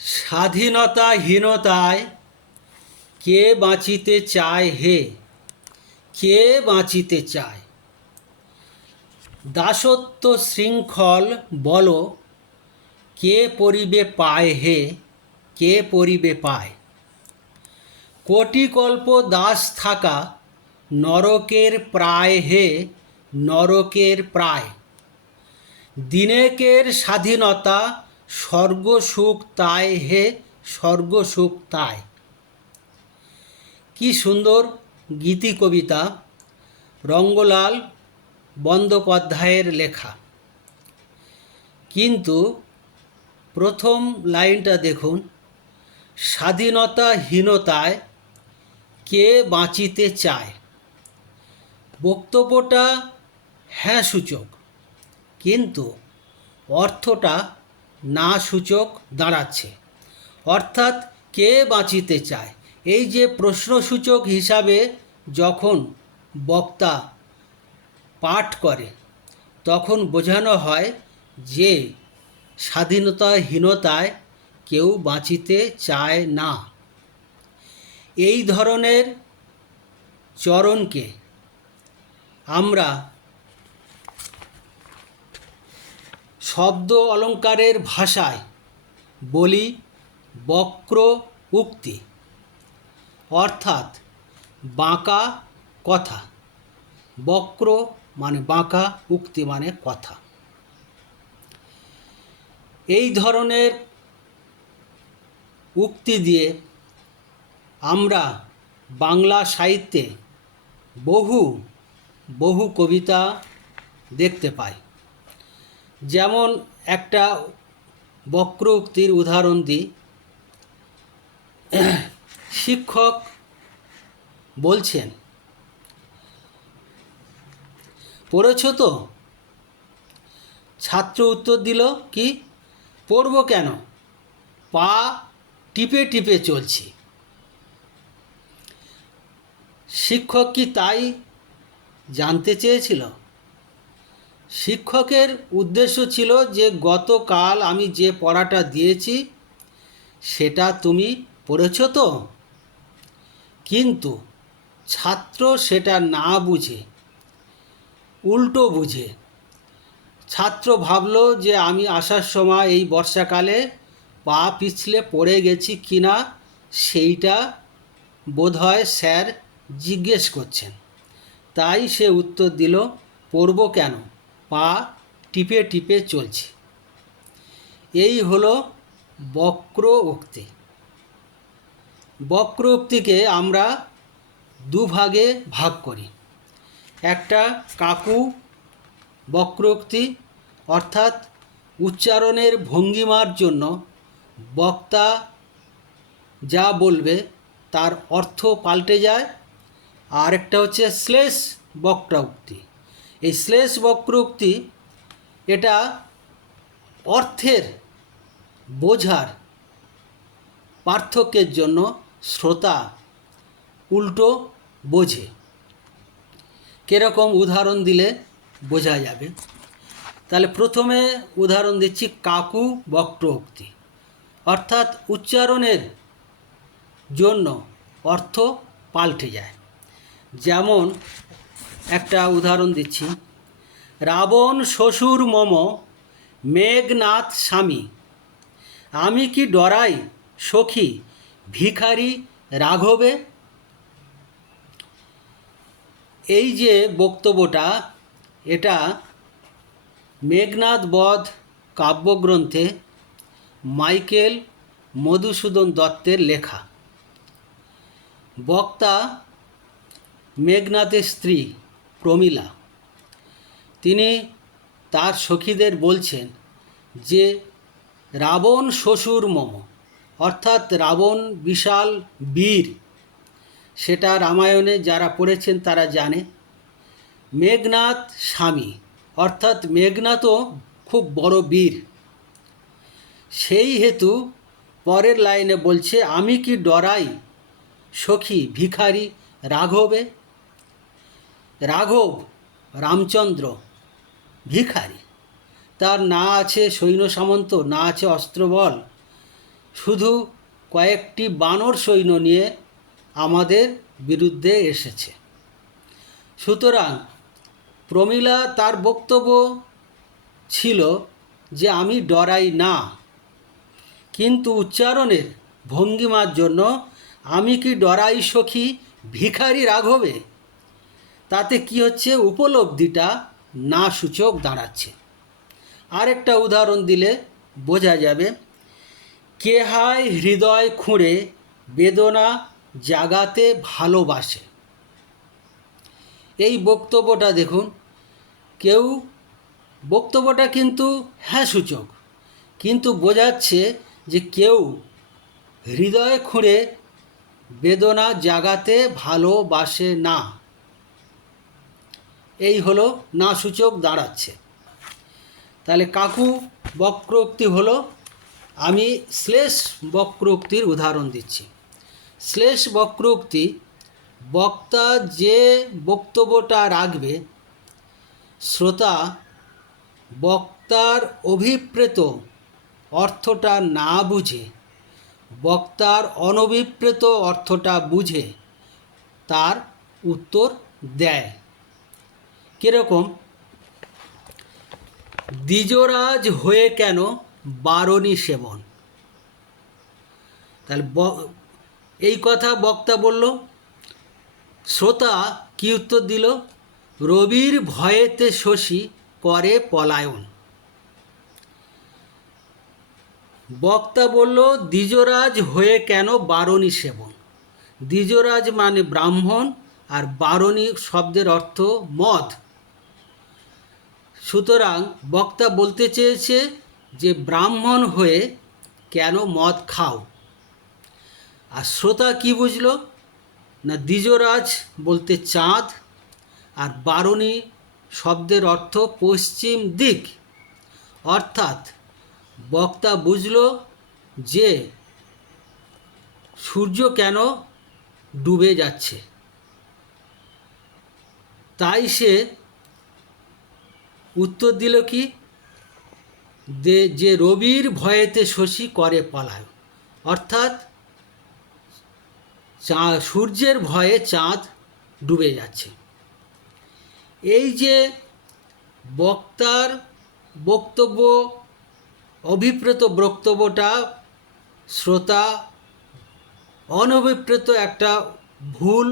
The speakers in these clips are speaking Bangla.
স্বাধীনতাহীনতায় কে বাঁচিতে চায় হে, কে বাঁচিতে চায়? দাসত্ব শৃঙ্খল বল কে পরিবে পায় হে, কে পরিবে পায়? কোটিকল্প দাস থাকা নরকের প্রায় হে, নরকের প্রায়। দিনেকের স্বাধীনতা স্বর্গসুখ তাই হে, স্বর্গসুখ তাই। কি সুন্দর গীতি কবিতা, রঙ্গলাল বন্দ্যোপাধ্যায়ের লেখা। কিন্তু প্রথম লাইনটা দেখুন, স্বাধীনতাহীনতায় কে বাঁচিতে চায়। বক্তব্যটা হ্যাঁ সূচক, কিন্তু অর্থটা না সূচক দাঁড়াচ্ছে। অর্থাৎ কে বাঁচিতে চায়, এই যে প্রশ্নসূচক হিসাবে যখন বক্তা পাঠ করে তখন বোঝানো হয় যে স্বাধীনতাহীনতায় কেউ বাঁচিতে চায় না। এই ধরনের চরণকে আমরা শব্দ অলঙ্কারের ভাষায় বলি বক্র উক্তি, অর্থাৎ বাঁকা কথা। বক্র মানে বাঁকা, উক্তি মানে কথা। এই ধরনের উক্তি দিয়ে আমরা বাংলা সাহিত্যে বহু বহু কবিতা দেখতে পাই। যেমন একটা বক্র উক্তির উদাহরণ দিই। শিক্ষক বলছেন, পড়েছ তো? ছাত্র উত্তর দিল, কি পড়ব কেন, পা টিপে টিপে চলছি। শিক্ষক কি তাই জানতে চেয়েছিল? শিক্ষকের উদ্দেশ্য ছিল যে গতকাল আমি যে পড়াটা দিয়েছি সেটা তুমি পড়েছ তো? কিন্তু ছাত্র সেটা না বুঝে উল্টো বুঝে ছাত্র ভাবল যে আমি আসার সময় এই বর্ষাকালে পা পিছলে পড়ে গেছি কিনা সেইটা বোধহয় স্যার জিজ্ঞেস করছেন। তাই সে উত্তর দিল, পড়ব কেন, পা টিপে টিপে চলছে। এই হলো বক্র উক্তি। বক্র উক্তিকে আমরা দুভাগে ভাগ করি। একটা কাকু বক্রোক্তি, অর্থাৎ উচ্চারণের ভঙ্গিমার জন্য বক্তা যা বলবে তার অর্থ পাল্টে যায়। আর একটা হচ্ছে শ্লেষ বক্রোক্তি। এই শ্লেষ বক্রোক্তি এটা অর্থের বোঝার পার্থক্যের জন্য শ্রোতা উল্টো বোঝে। কীরকম উদাহরণ দিলে বোঝা যাবে? তাহলে প্রথমে উদাহরণ দিচ্ছি কাকু বক্রোক্তি, অর্থাৎ উচ্চারণের জন্য অর্থ পাল্টে যায়। যেমন একটা উদাহরণ দিচ্ছি, রাবণ শ্বশুর মম মেঘনাথ স্বামী, আমি কি ডরাই সখী ভিখারি রাঘবে। এই যে বক্তব্যটা, এটা মেঘনাদ বধ কাব্যগ্রন্থে মাইকেল মধুসূদন দত্তের লেখা। বক্তা মেঘনাদের স্ত্রী প্রমীলা, তিনি তার সখীদের বলছেন যে রাবণ শ্বশুর মম, অর্থাৎ রাবণ বিশাল বীর, সেটা রামায়ণে যারা পড়েছেন তারা জানে। মেঘনাদ স্বামী, অর্থাৎ মেঘনাদও খুব বড় বীর। সেই হেতু পরের লাইনে বলছে, আমি কি ডরাই সখী ভিখারি রাঘবে। রাঘব রামচন্দ্র ভিখারি, তার না আছে সৈন্য সামন্ত, না আছে অস্ত্রবল, শুধু কয়েকটি বানর সৈন্য নিয়ে আমাদের বিরুদ্ধে এসেছে। সুতরাং প্রমীলা তার বক্তব্য ছিল যে আমি ডরাই না, কিন্তু উচ্চারণের ভঙ্গিমার জন্য আমি কি ডরাই সখী ভিখারি রাঘবে, তাতে কি হচ্ছে, উপলব্ধিটা না সূচক দাঁড়াচ্ছে। আরেকটা উদাহরণ দিলে বোঝা যাবে। কে হায় হৃদয় খুঁড়ে বেদনা জাগাতে ভালোবাসে। এই বক্তব্যটা দেখুন, কেউ বক্তব্যটা কিন্তু হ্যাঁ সূচক, কিন্তু বোঝাচ্ছে যে কেউ হৃদয় খুঁড়ে বেদনা জাগাতে ভালোবাসে না। এই হলো না সূচক দাঁড়াচ্ছে। তাহলে কাকু বক্রোক্তি হলো। আমি শ্লেষ বক্রোক্তির উদাহরণ দিচ্ছি। শ্লেষ বক্রোক্তি, বক্তা যে বক্তব্যটা রাখবে, শ্রোতা বক্তার অভিপ্রেত অর্থটা না বুঝে বক্তার অনভিপ্রেত অর্থটা বুঝে তার উত্তর দেয়। কীরকম? দ্বিজরাজ হয়ে কেন বারণী সেবন। তাহলে এই কথা বক্তা বলল, শ্রোতা কি উত্তর দিল? রবির ভয়েতে শশী করে পলায়ন। বক্তা বলল দ্বিজরাজ হয়ে কেন বারণী সেবন। দ্বিজরাজ মানে ব্রাহ্মণ, আর বারণী শব্দের অর্থ মদ। সুতরাং বক্তা বলতে চেয়েছে যে ব্রাহ্মণ হয়ে কেন মদ খাও। আর শ্রোতা কি বুঝল না, দ্বিজরাজ বলতে চাঁদ, আর বারণী শব্দের অর্থ পশ্চিম দিক। অর্থাৎ বক্তা বুঝল যে সূর্য কেন ডুবে যাচ্ছে, তাই সে উত্তর দিল কি, যে রবির ভয়েতে শশী করে পলায়। অর্থাৎ সূর্যের ভয়ে চাঁদ ডুবে যাচ্ছে। এই যে বক্তার বক্তব্য, অভিপ্রেত বক্তব্যটা শ্রোতা অনভিপ্রেত একটা ভুল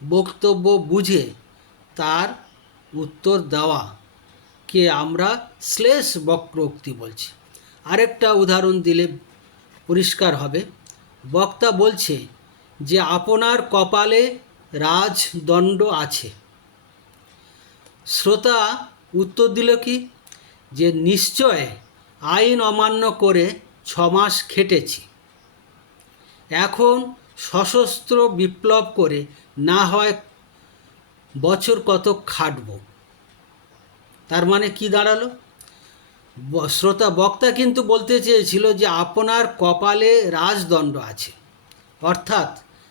বক্তব্য বুঝে তার উত্তর দেওয়া কে আমরা শ্লেষ বক্রোক্তি বলছি। আরেকটা উদাহরণ দিলে পরিষ্কার হবে। বক্তা বলছে যে আপনার কপালে রাজদণ্ড আছে। শ্রোতা উত্তর দিল কি, যে নিশ্চয় আইন অমান্য করে 6 মাস খেটেছি, এখন সশস্ত্র বিপ্লব করে না হয় বছর কত খাটব। তার মানে কি দাঁড়ালো? বক্তা কিন্তু বলতে চেয়েছিল যে আপনার কপালে রাজদণ্ড আছে, অর্থাৎ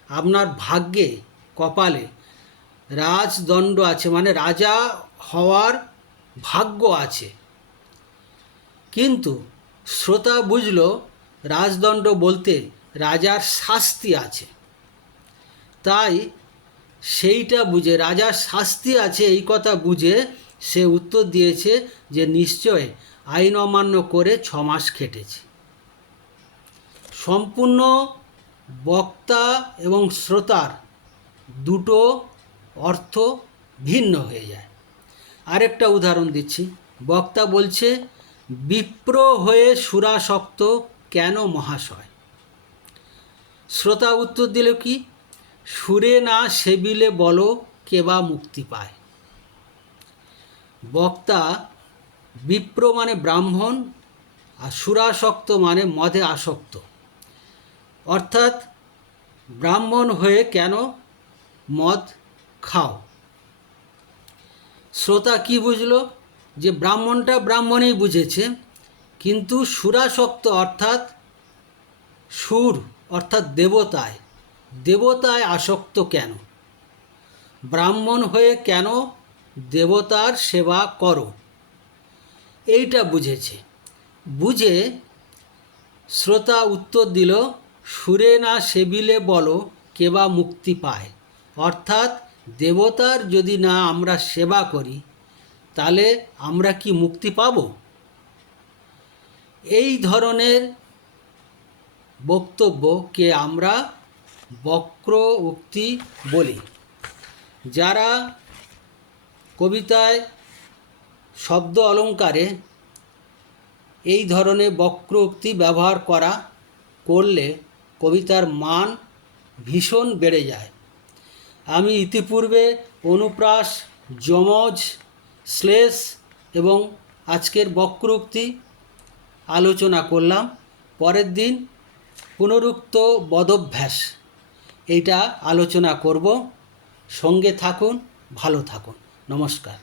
আপনার ভাগ্যে কপালে রাজদণ্ড আছে, মানে রাজা হওয়ার ভাগ্য আছে। কিন্তু শ্রোতা বুঝল রাজদণ্ড বলতে রাজার শাস্তি আছে। তাই সেইটা বুঝে, রাজার শাস্তি আছে এই কথা বুঝে সে উত্তর দিয়েছে যে নিশ্চয় আইন অমান্য করে 6 মাস খেটেছে। সম্পূর্ণ বক্তা এবং শ্রোতার দুটো অর্থ ভিন্ন হয়ে যায়। আরেকটা উদাহরণ দিচ্ছি। বক্তা বলছে বিপ্র হয়ে সুরাসক্ত কেন মহাশয়। শ্রোতা উত্তর দিল কি, সুরে না সেবিলে বলো কেবা মুক্তি পায়। বক্তা বিপ্র মানে ব্রাহ্মণ, আর সুরাসক্ত মানে মদে আসক্ত। অর্থাৎ ব্রাহ্মণ হয়ে কেন মদ খাও। শ্রোতা কি বুঝলো, যে ব্রাহ্মণটা ব্রাহ্মণেই বুঝেছে, কিন্তু সুরাসক্ত অর্থাৎ সুর অর্থাৎ দেবতায় দেবতায় আসক্ত কেন, ব্রাহ্মণ হয়ে কেন দেবতার সেবা করো, এইটা বুঝেছে। বুঝে শ্রোতা উত্তর দিল, সুরে না সেবিলে বলো কেবা মুক্তি পায়। অর্থাৎ দেবতার যদি না আমরা সেবা করি তাহলে আমরা কি মুক্তি পাব? এই ধরনের বক্তব্যকে আমরা বক্র উক্তি বলি। যারা কবিতায় শব্দ অলঙ্কারে এই ধরনের বক্র উক্তি ব্যবহার করলে কবিতার মান ভীষণ বেড়ে যায়। আমি ইতিপূর্বে অনুপ্রাস, যমজ, শ্লেষ এবং আজকের বক্রোক্তি আলোচনা করলাম। পরের দিন পুনরুক্ত বদভ্যাস এইটা আলোচনা করব। সঙ্গে থাকুন, ভালো থাকুন। নমস্কার।